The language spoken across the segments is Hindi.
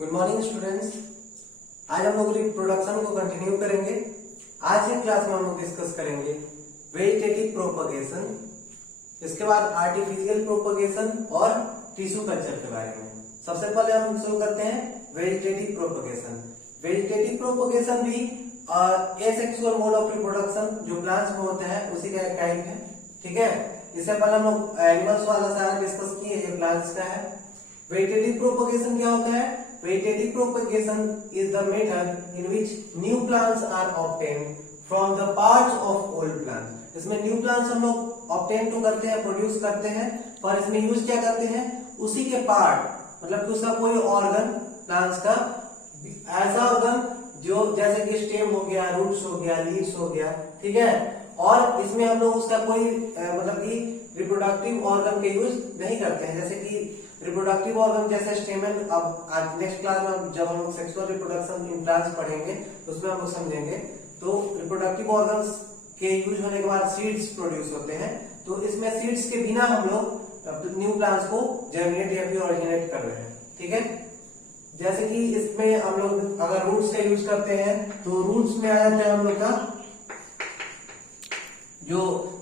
Good morning students. आज हम लोग रिप्रोडक्शन को कंटिन्यू करेंगे। आज की क्लास में हम लोग डिस्कस करेंगे वेजिटेटिव प्रोपगेशन, इसके बाद आर्टिफिशियल प्रोपगेशन और टिश्यू कल्चर के बारे में। सबसे पहले हम शुरू करते हैं वेजिटेटिव प्रोपगेशन। वेजिटेटिव प्रोपगेशन भी एसेक्सुअल मोड ऑफ रिप्रोडक्शन जो प्लांट्स में होता है उसी का एक टाइप है। ठीक है, इससे पहले हम लोग एनिमल्स वाला सारा डिस्कस किए, ये प्लांट्स का है। वेजिटेटिव प्रोपगेशन क्या होता है? Vegetative propagation is the method in which new plants are obtained from the parts of old plants। इसमें new plants हम लोग obtain तो करते हैं, प्रोड्यूस करते हैं, पर इसमें यूज क्या करते हैं? उसी के पार्ट, मतलब कि उसका कोई ऑर्गन, प्लांट्स का ऐसा ऑर्गन जो जैसे कि स्टेम हो गया, रूट्स हो गया, लीव्स हो गया, ठीक है। और इसमें हम लोग उसका कोई मतलब कि रिप्रोडक्टिव ऑर्गन के यूज नहीं करते हैं, जैसे कि रिप्रोडक्टिव ऑर्गन जैसे स्टेमन। अब आज नेक्स्ट क्लास में जब हम लोग सेक्सुअल रिप्रोडक्शन इन प्लांट्स पढ़ेंगे तो उसमें हम लोग समझेंगे। तो रिप्रोडक्टिव ऑर्गन्स के यूज होने के बाद सीड्स प्रोड्यूस होते हैं, तो इसमें सीड्स के बिना हम लोग न्यू प्लांट्स को जर्मिनेट या फिर ओरिजिनेट कर रहे हैं। ठीक है, जैसे कि इसमें हम लोग अगर रूट्स का यूज करते हैं तो रूट्स में आ जाता है हम लोग का जो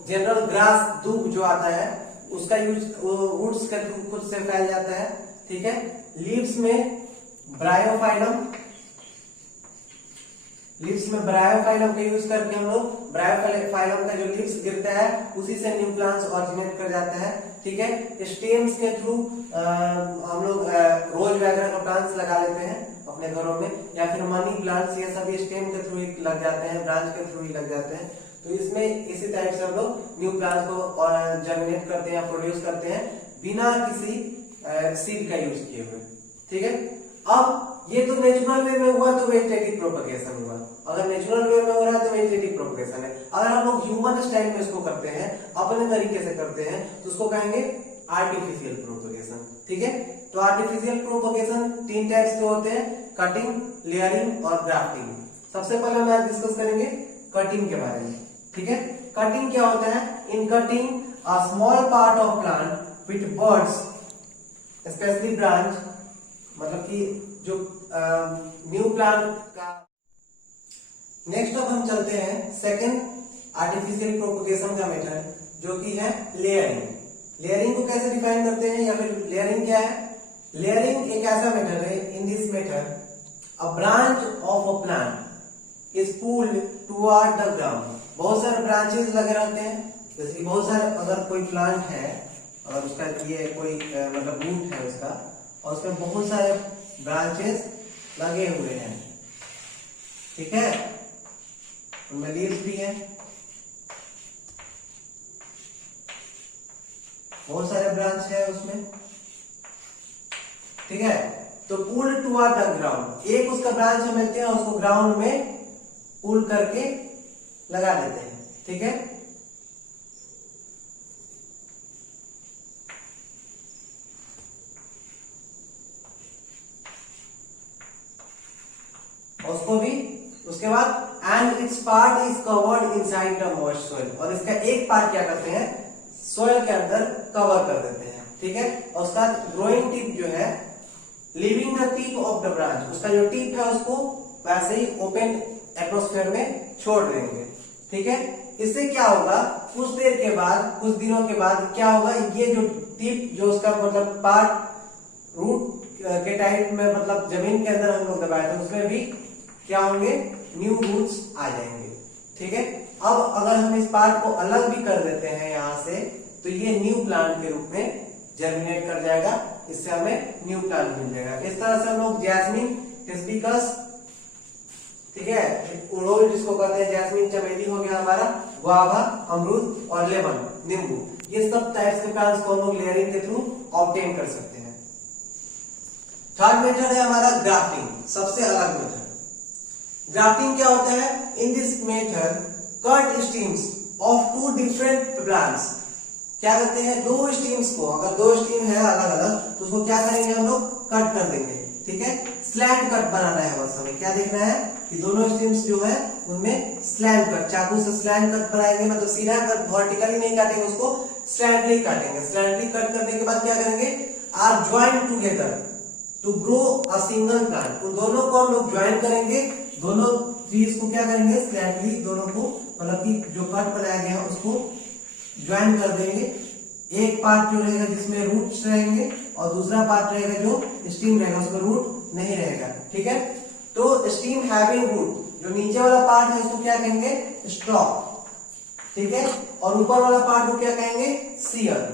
जनरल ग्रास, दूब जो आता है उसका यूज रूट्स के थ्रू खुद से फैल जाता है। ठीक है, लीव्स में ब्रायोफाइलम, के यूज करके हम लोग ब्रायोफाइलम का जो लीव्स गिरता है उसी से न्यू प्लांट्स ऑरिजिनेट कर जाता है। ठीक है, स्टेम्स के थ्रू हम लोग रोज वगैरह का प्लांट्स लगा लेते हैं अपने घरों में, या फिर मनी प्लांट्स, ये सभी स्टेम के थ्रू ही लग जाते हैं, ब्रांच के थ्रू ही लग जाते हैं। तो इसमें इसी टाइप से हम लोग न्यू प्लांट्स को जर्मिनेट करते हैं, प्रोड्यूस करते हैं बिना किसी सीड का यूज किए हुए। ठीक है, अब ये तो नेचुरल वे में हुआ तो वेजिटेटिव प्रोपगेशन हुआ। अगर नेचुरल वे में हो रहा है तो वेजिटेटिव प्रोपगेशन है। अगर हम लोग ह्यूमन स्टाइल में इसको करते हैं, अपने तरीके से करते हैं, तो उसको कहेंगे आर्टिफिशियल प्रोपगेशन। ठीक है, तो आर्टिफिशियल प्रोपगेशन 3 टाइप्स के होते हैं, कटिंग, लेयरिंग और ग्राफ्टिंग। सबसे पहले हम आज डिस्कस करेंगे कटिंग के बारे में। ठीक है, कटिंग क्या होता है? In cutting a small part of plant with birds specially branch, मतलब कि जो न्यू प्लांट का। नेक्स्ट अब हम चलते हैं सेकंड आर्टिफिशियल प्रोपगेशन का मेथड, जो कि है लेयरिंग। लेयरिंग को कैसे डिफाइन करते हैं, या फिर लेयरिंग क्या है? लेयरिंग एक ऐसा मेथड है, in this method a branch of a plant is pulled toward the ground. बहुत सारे ब्रांचेस लगे रहते हैं, जैसे कि बहुत सारे, अगर कोई प्लांट है और उसका ये कोई मतलब रूट है उसका, और उसमें बहुत सारे ब्रांचेस लगे हुए हैं। ठीक है, उनमें लीव्स भी है, बहुत सारे ब्रांच है उसमें। ठीक है, तो पुल टुवर्ड द ग्राउंड, एक उसका ब्रांच हम लेते हैं, उसको ग्राउंड में पुल करके लगा देते हैं। ठीक है, उसको भी, उसके बाद and it's part is covered inside the moist soil, और इसका एक पार्ट क्या करते हैं? सोइल के अंदर कवर कर देते हैं। ठीक है, और उसका ग्रोइंग टिप जो है, living the tip of the branch, उसका जो टिप है उसको वैसे ही ओपन एटमॉस्फेयर में छोड़ देंगे। ठीक है, इससे क्या होगा? कुछ देर के बाद, कुछ दिनों के बाद क्या होगा? ये जो टिप, जो उसका मतलब पार्ट रूट के टाइप में, मतलब जमीन के अंदर हम लोग दबाए थे, उसमें भी क्या होंगे? न्यू रूट्स आ जाएंगे। ठीक है, अब अगर हम इस पार्ट को अलग भी कर देते हैं यहाँ से, तो ये न्यू प्लांट के रूप में जर्मिनेट कर जाएगा, इससे हमें न्यू प्लांट मिल जाएगा। इस तरह से हम लोग जैस्मिन, हिबिस्कस, ठीक है, उड़ोल जिसको कहते हैं, जैस्मिन, चमेली हो गया हमारा, गुआवा, अमरूद और लेमन, नींबू, ये सब टाइप्स के प्लांट्स को हम लोग लेयरिंग के थ्रू ऑब्टेन कर सकते हैं। थर्ड मेथड है हमारा ग्राफ्टिंग, सबसे अलग मेथड। ग्राफ्टिंग क्या होता है? In this method cut stems of 2 different plants. क्या करते हैं? 2 स्टीम्स को, अगर 2 स्टीम है अलग अलग, तो उसको क्या करेंगे हम लोग? कट कर देंगे। ठीक है, स्लैंट कट बनाना है, बस हमें क्या देखना है कि दोनों स्टीम्स जो है उनमें स्लैंट कट, चाकू से स्लैंट कट बनाएंगे, मतलब सीधा कट, वर्टिकली नहीं काटेंगे उसको, स्लैंटली काटेंगे। स्लैंटली कट करने के बाद क्या करेंगे? Are joint together to grow a single plant. उन दोनों को हम लोग ज्वाइन करेंगे, दोनों ट्रीज को क्या करेंगे, स्लैटली दोनों को मतलब कि जो कट बनाया गया है उसको ज्वाइन कर देंगे। एक पार्ट जो रहेगा जिसमें रूट्स रहेंगे और दूसरा पार्ट रहेगा जो स्टीम रहेगा, उसमें रूट नहीं रहेगा। ठीक है, तो स्टीम हैविंग रूट, जो नीचे वाला पार्ट है उसको क्या कहेंगे, स्टॉक। ठीक है, और ऊपर वाला पार्ट को क्या कहेंगे, सीयर।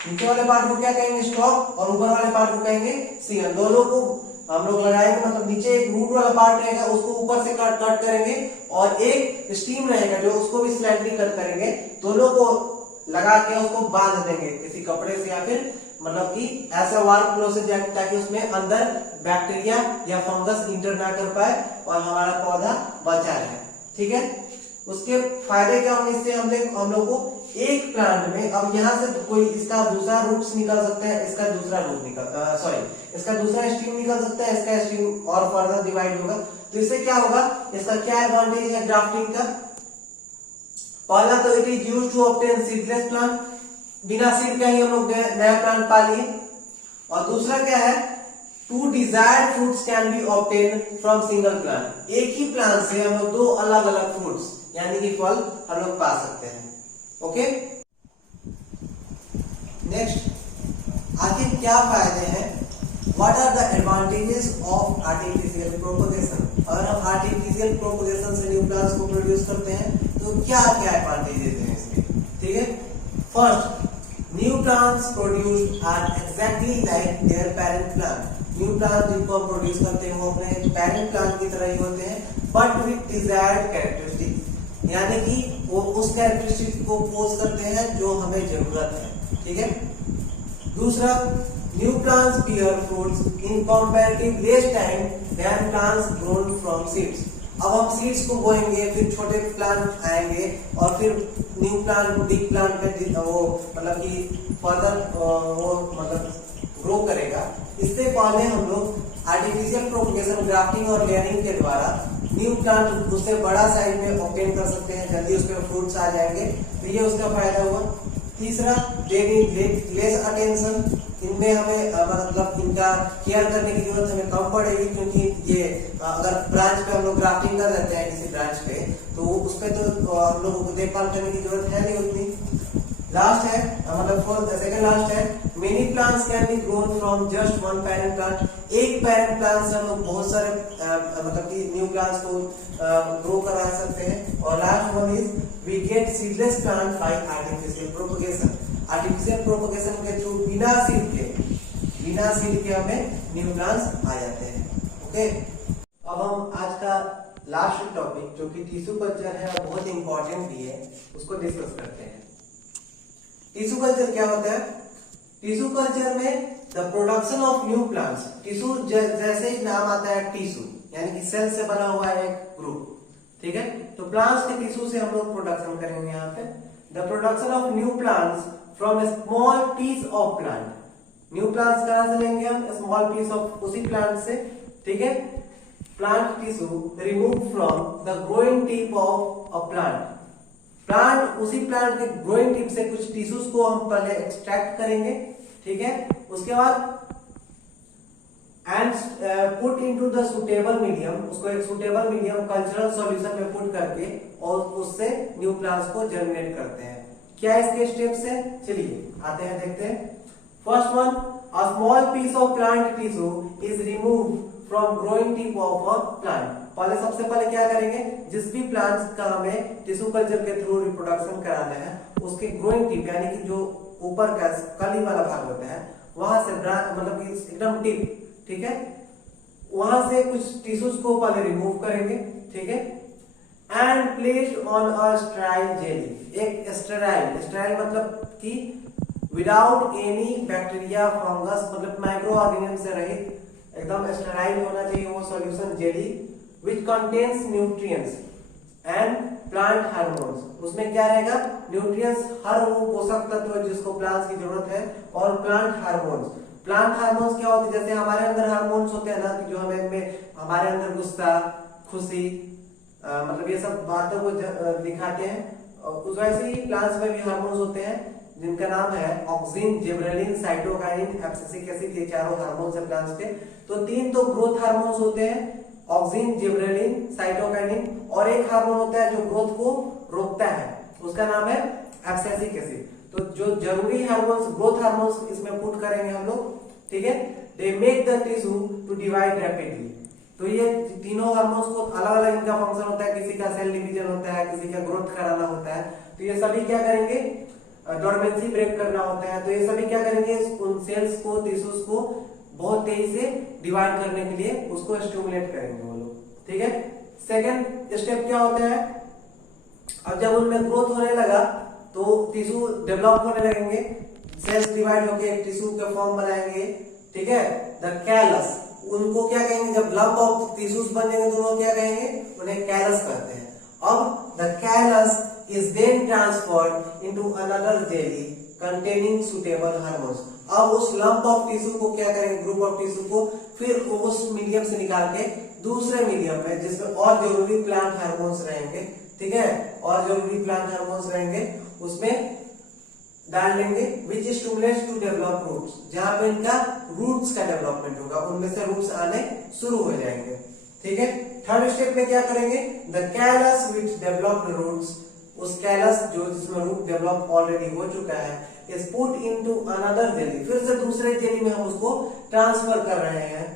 नीचे वाले पार्ट को क्या कहेंगे, स्टॉक, और ऊपर वाले पार्ट को कहेंगे सीयर। दोनों को हम लोग लगाएंगे, मतलब नीचे एक रूट वाला पार्ट रहेगा उसको ऊपर से कट करेंगे और एक स्टीम रहेगा जो उसको भी स्लाइडली कट करेंगे। दोनों को लगा के उसको बांध देंगे किसी कपड़े से या फिर मतलब कि ऐसा वार्म क्लोथ से ताकि उसमें अंदर बैक्टीरिया या फंगस इंटर ना कर पाए और हमारा पौधा बचा रहे। ठीक है, उसके फायदे क्या होंगे, इससे हम लोग को एक प्लांट में, अब यहाँ से कोई इसका दूसरा रूट्स निकल सकता है, इसका दूसरा रूट इसका दूसरा स्ट्रीम निकल सकता है, इसका स्ट्रीम और फर्दर डिवाइड होगा। तो इससे क्या होगा, इसका क्या एडवांटेज है ग्राफ्टिंग का। पहला तो it is used to obtain seedless plant, बिना सीड का ही हम लोग नया प्लांट पा लिए। और दूसरा क्या है, two desired fruits can be obtain from single plant. एक ही प्लांट से हम लोग दो अलग अलग फ्रूट्स यानी कि फल हम लोग पा सकते हैं। ओके, नेक्स्ट, आखिर क्या फायदे हैं, what are the advantages of artificial propagation. अगर हम आर्टिफिशियल प्रोपगेशन से न्यू प्लांट्स को प्रोड्यूस करते हैं तो क्या क्या एडवांटेजेस हैं इसके। ठीक है, first, new plants produced are exactly like their parent plant. New plant जिनको हम प्रोड्यूस करते हैं वो अपने पेरेंट प्लांट की तरह ही होते हैं, बट विद डिजायर्ड कैरेक्टरिस्टिक्स, यानी कि वो उस कैरेक्टरिस्टिक को पोज करते हैं जो हमें जरूरत है। ठीक है, दूसरा, new plants bear fruits in comparative less time than plants grown from seeds. अब हम सीड्स को बोएंगे, फिर छोटे प्लांट आएंगे और फिर न्यू प्लांट बिग प्लांट में वो मतलब कि फर्दर वो मतलब ग्रो करेगा। इससे पहले हम लोग आर्टिफिशियल प्रोपगेशन, ग्राफ्टिंग और लेयरिंग के द्वारा न्यू प्लांट उससे बड़ा साइज में ऑब्टेन कर सकते हैं, जल्दी उसमें फ्रूट्स आ जाएंगे, तो ये उसका फायदा हुआ। तीसरा, दे नीड लेस अटेंशन, इनमें हमें मतलब इनका केयर करने की जरूरत हमें कम पड़ेगी, क्योंकि ये अगर ब्रांच पे हम लोग ग्राफ्टिंग कर देते हैं किसी ब्रांच पे तो उस पे तो हम लोगों को देखभाल करने की जरूरत है नहीं उतनी। लास्ट है मतलब सेकंड लास्ट है, many plants can be grown from just one parent plant. एक पेरेंट प्लांट से हम लोग बहुत सारे मतलब कि न्यू प्लांट्स को ग्रो करा सकते हैं। और last one is we get seedless plant by artificial propagation. Artificial propagation के थ्रू बिना सीड के हमें न्यू प्लांट्स आ जाते हैं। ओके, अब हम आज का लास्ट टॉपिक जो कि टिश्यू कल्चर है और बहुत इंपॉर्टेंट भी है उसको डिस्कस करते हैं। टिश्यू कल्चर क्या होता है, टिश्यू कल्चर में the production of new plants. Tissue जैसे ही नाम आता है टिश्यू यानी कि सेल से बना हुआ है एक ग्रुप। ठीक है, तो प्लांट्स के टिश्यू से हम लोग प्रोडक्शन करेंगे यहाँ पे। The production of new plants from a small piece of plant. New plants कहां से लेंगे हम, स्मॉल पीस ऑफ उसी प्लांट से। ठीक है, plant tissue remove from the growing tip of a plant. Plant उसी प्लांट के ग्रोइंग टिप से कुछ टिश्यूज को हम पहले एक्सट्रैक्ट करेंगे। ठीक है, उसके बाद and put into the suitable medium, उसको एक सुटेबल मीडियम कल्चरल सॉल्यूशन में पुट करके और उससे न्यू प्लांट्स को जर्मिनेट करते हैं। क्या इसके स्टेप्स हैं, चलिए आते हैं देखते हैं। First one, a small piece of plant tissue is removed from growing tip of a plant. पहले सबसे पहले क्या करेंगे, जिस भी प्लांट्स का हमें टिश्यू कल्चर के थ्रू रिप्रोडक्शन कराना है उसके ग्रोइंग टिप यानी कि जो ऊपर का कली वाला भाग होता है वहां से मतलब कि एकदम टिप, ठीक है, वहां से कुछ टिश्यूज को पहले रिमूव करेंगे। ठीक है, and placed on a sterile jelly. एक स्टेराइल मतलब कि विदाउट एनी बैक्टीरिया फंगस मतलब माइक्रो ऑर्गेनिज्म से रहित एकदम स्टेराइल होना चाहिए वो solution jelly, which contains nutrients and plant hormones. उसमें क्या रहेगा, न्यूट्रिएंट्स, हर वो पोषक तत्व जिसको प्लांट्स की जरूरत है, और प्लांट हार्मोन्स। प्लांट हार्मोन्स क्या होते हैं, जैसे हमारे अंदर हार्मोन्स होते हैं ना कि जो हमें हमारे अंदर गुस्सा, खुशी मतलब ये सब बातों को दिखाते हैं, उस वैसे ही प्लांट्स में भी हार्मोन्स होते हैं जिनका नाम है auxin, gibberellin, cytokinin, abscisic acid, ये चारों हार्मोन्स है प्लांट्स के। तो 3 तो ग्रोथ हार्मोन्स होते हैं, ऑक्सिन, जिबरेलिन, साइटोकाइनिन, और एक हार्मोन होता है जो ग्रोथ को रोकता है, उसका नाम है एब्सिसिक एसिड। तो जो जरूरी हार्मोन्स, ग्रोथ हार्मोन्स इसमें पुट करेंगे हम लोग, ठीक है। They make the tissue to divide rapidly. तो ये तीनों हार्मोन्स को अलग अलग इनका फंक्शन होता है, किसी का सेल डिवीजन होता है, किसी का ग्रोथ कराना होता है। तो ये सभी क्या करेंगे, डोरमेंसी ब्रेक करना होता है। तो ये सभी क्या करेंगे, उन सेल्स को, टिश्यूज को बहुत तेजी से डिवाइड करने के लिए उसको स्टिमुलेट करेंगे वो लोग, ठीक है। सेकेंड स्टेप क्या होता है, अब जब उनमें ग्रोथ होने लगा तो टिश्यू डेवलप होने लगेंगे, सेल्स डिवाइड होकर एक टिश्यू के फॉर्म बनाएंगे, ठीक है। द कैलस, उनको क्या कहेंगे, जब लंप ऑफ टिश्यूज बन जाएंगे तो उनको क्या कहेंगे, उन्हें कैलस कहते हैं। अब the callus is then transferred into another jelly containing suitable hormones. अब उस लंप ऑफ टिश्यू को क्या करेंगे, ग्रुप ऑफ टिश्यू को फिर उस मीडियम से निकाल के दूसरे मीडियम में, जिसमें और जरूरी प्लांट हार्मोन्स रहेंगे, ठीक है, और जरूरी प्लांट हार्मोन्स रहेंगे, उसमें डाल लेंगे, विच स्टिमुलेट्स टू डेवलप रूट्स, जहां पे इनका रूट्स का डेवलपमेंट होगा, उनमें से रूट्स आने शुरू हो जाएंगे, ठीक है। थर्ड स्टेप में क्या करेंगे, the callus which developed roots, उस कैलस जो जिसमें रूट डेवलप ऑलरेडी हो चुका है, is put into another jelly, फिर से दूसरे जेली में हम उसको ट्रांसफर कर रहे हैं,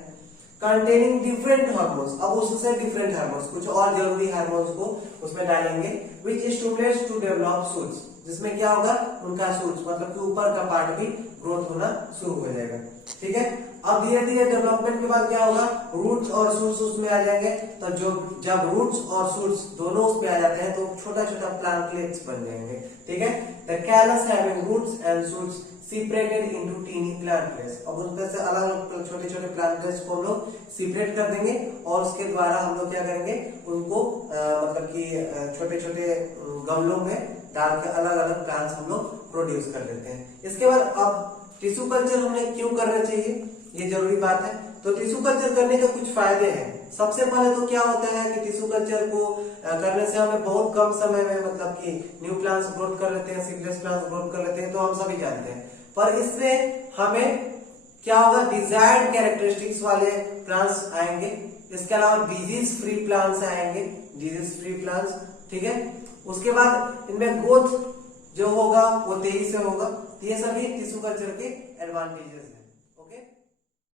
कंटेनिंग डिफरेंट हार्मोन्स। अब उससे डिफरेंट हार्मोन्स, कुछ और जरूरी हार्मोन्स को उसमें डालेंगे, विच स्टिमुलेट्स टू डेवलप शूट्स, जिसमें क्या होगा, उनका शूट्स मतलब कि ऊपर का पार्ट भी ग्रोथ होना शुरू हो जाएगा, ठीक है। अब धीरे धीरे डेवलपमेंट के बाद क्या होगा, रूट्स और शूट्स उसमें आ जाएंगे। तो जो जब रूट्स और शूट्स दोनों उसमें आ जाते हैं तो छोटा छोटा प्लांटलेट्स बन जाएंगे, ठीक है। The callus having roots and shoots separated into tiny plantlets. अब उनमें से अलग अलग छोटे छोटे प्लांटलेट्स को हम लोग सेपरेट कर देंगे और उसके द्वारा हम लोग क्या करेंगे, उनको मतलब कि छोटे छोटे गमलों में डाल के अलग अलग प्लांट्स हम लोग प्रोड्यूस कर लेते हैं। इसके बाद अब टिश्यू कल्चर हमें क्यों करना चाहिए, ये जरूरी बात है। तो टिश्यू कल्चर करने के कुछ फायदे हैं। सबसे पहले तो क्या होता है कि टिश्यू कल्चर को करने से हमें बहुत कम समय में मतलब कि न्यू प्लांट्स ग्रोथ कर लेते हैं, सीडलेस प्लांट्स ग्रोथ कर लेते हैं, तो हम सभी जानते हैं। पर इससे हमें क्या होगा, डिजायर्ड कैरेक्टरिस्टिक्स वाले प्लांट्स आएंगे। इसके अलावा डिजीज फ्री प्लांट्स आएंगे, डिजीज फ्री प्लांट्स, ठीक है। उसके बाद इनमें ग्रोथ जो होगा वो तेजी से होगा। ये सभी टिश्यू कल्चर के एडवांटेजेस हैं।